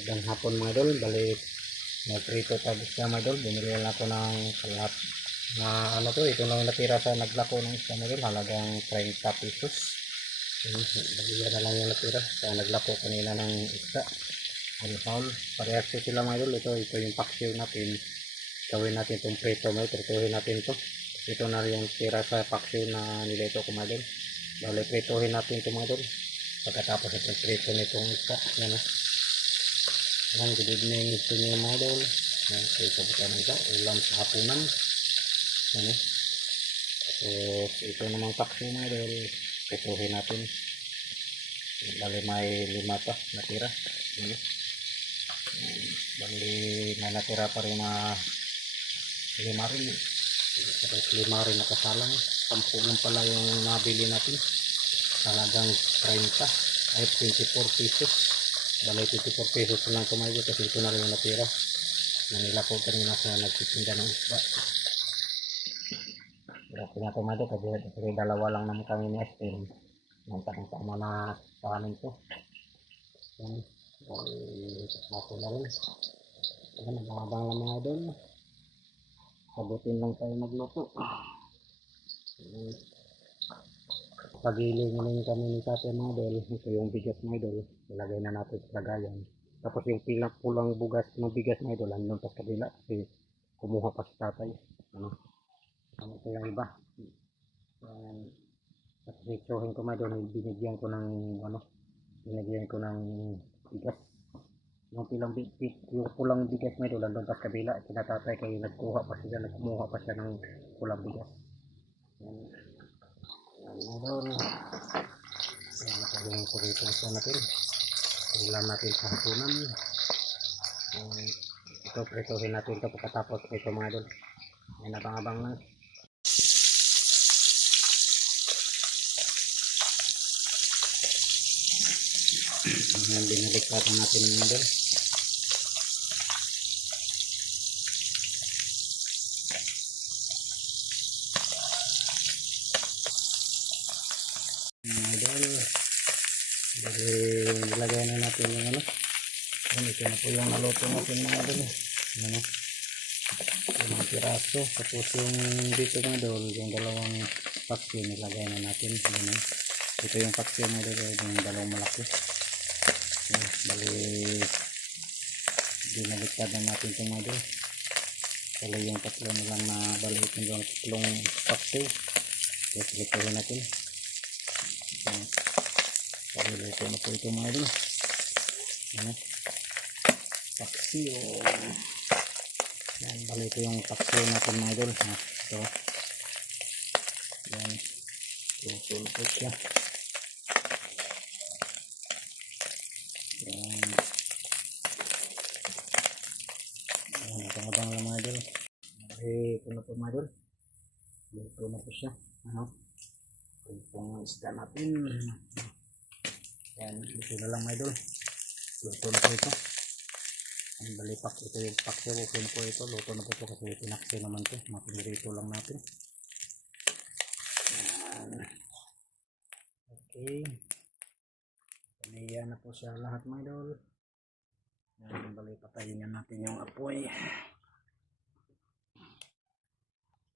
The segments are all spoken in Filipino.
Magandang hapon mga idol, balik nagprito tayo siya mga idol. Bumili lang ako ng kalat na ano to, ito lang natira sa naglako ng isda mga idol, halagang 30 pesos. Bagiyan na lang yung natira sa naglako kanina ng isda. Haul, parehas to sila mga idol. Ito yung paksiw natin. Gawin natin itong prito mga idol, prituhin natin ito. Ito na yung tira sa paksiw na nilito ko mga idol. Balik prituhin natin ito mga idol. Pagkatapos itong prito nitong isda, yan o. Yan, good evening sa inyo mga idol. Yan, so ikabutan ito, ulam sa hapunan. Yan eh. Tapos ito namang paksiw mga idol, prituhin natin. Bali may 5 pa natira. Yan eh. Bali may natira pa rin na 5 rin. Tapos 5 rin nakasalang. 10 lang pala yung nabili natin. Talagang 30 ay 24 pesos. Bali 24 pesos lang kumayo kasi ito na rin yung natira. Manila ko kanina sa nagtitinda ng isda. Pero pinatumado kasi dalawa lang naman kami ni Estel. Nang tama na kanin to. Yan. Ako na rin. Yan, nababang lang mga doon. Sabutin lang tayo magluto. Pagiling rin kami ni Tate mga idol. Ito yung bigas mga idol. Ilagay na natin sa lagayan. Tapos yung pulang bugas ng bigas mga idol, andun pa sa kabila kasi kumuha pa si tatay. Ano ito yung iba. Tapos itohin ko mga idol, binigyan ko ng bigas. Yung pulang bigas mga idol, andun pa sa kabila. Kinatatay kayo nagkuha pa siya ng pulang bigas. Yan. Idol. Yan, nakagawin ko rito sa natin. Ulam natin sa hapunan. Ito, prituhin natin ito pagkatapos ito mga idol. Yan, abang-abang lang. Yan, binaliktad natin mga idol. Mga idol. Jadi ilagay na natin yung ano. Yan, ito na po yung naluto natin mga idol. Yan o. Yung mga piraso. Tapos yung dito mga idol, yung dalawang paksiw nilagay na natin. Yan o. Ito yung paksiw mga idol, yung dalawang malaki. Yan, bali binaliktad na natin ito mga idol. Bali yung tatlo na lang na bali ito yung tatlong paksiw. Tapos lituhin natin. Yan. Pagluto na po ito mga idol. Ano? Paksiw. Yan, bali ito yung paksiw natin mga idol. Ito. Yan. Tutulpot siya. Yan. Yan, abang-abang lang mga idol. Ito na po mga idol. Luto na po siya. Ano? Itong isda natin. Yan, ito na lang mga idol. Luto na po ito. Ang balipak, ito yung paksiw. Okay na po ito. Luto na po ito kasi pinaksiw naman ito. Mapinirito lang natin. Yan. Okay. Paniya na po siya lahat mga idol. Yan, patayin natin yung apoy.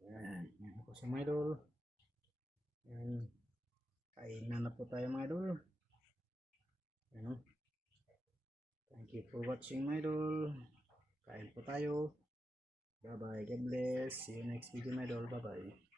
Yan, yan po siya mga idol. Yan. Kainan na po tayo mga idol. Yan. Thank you for watching my idol. Kain po tayo. Bye bye. God bless. See you next video my idol. Bye bye.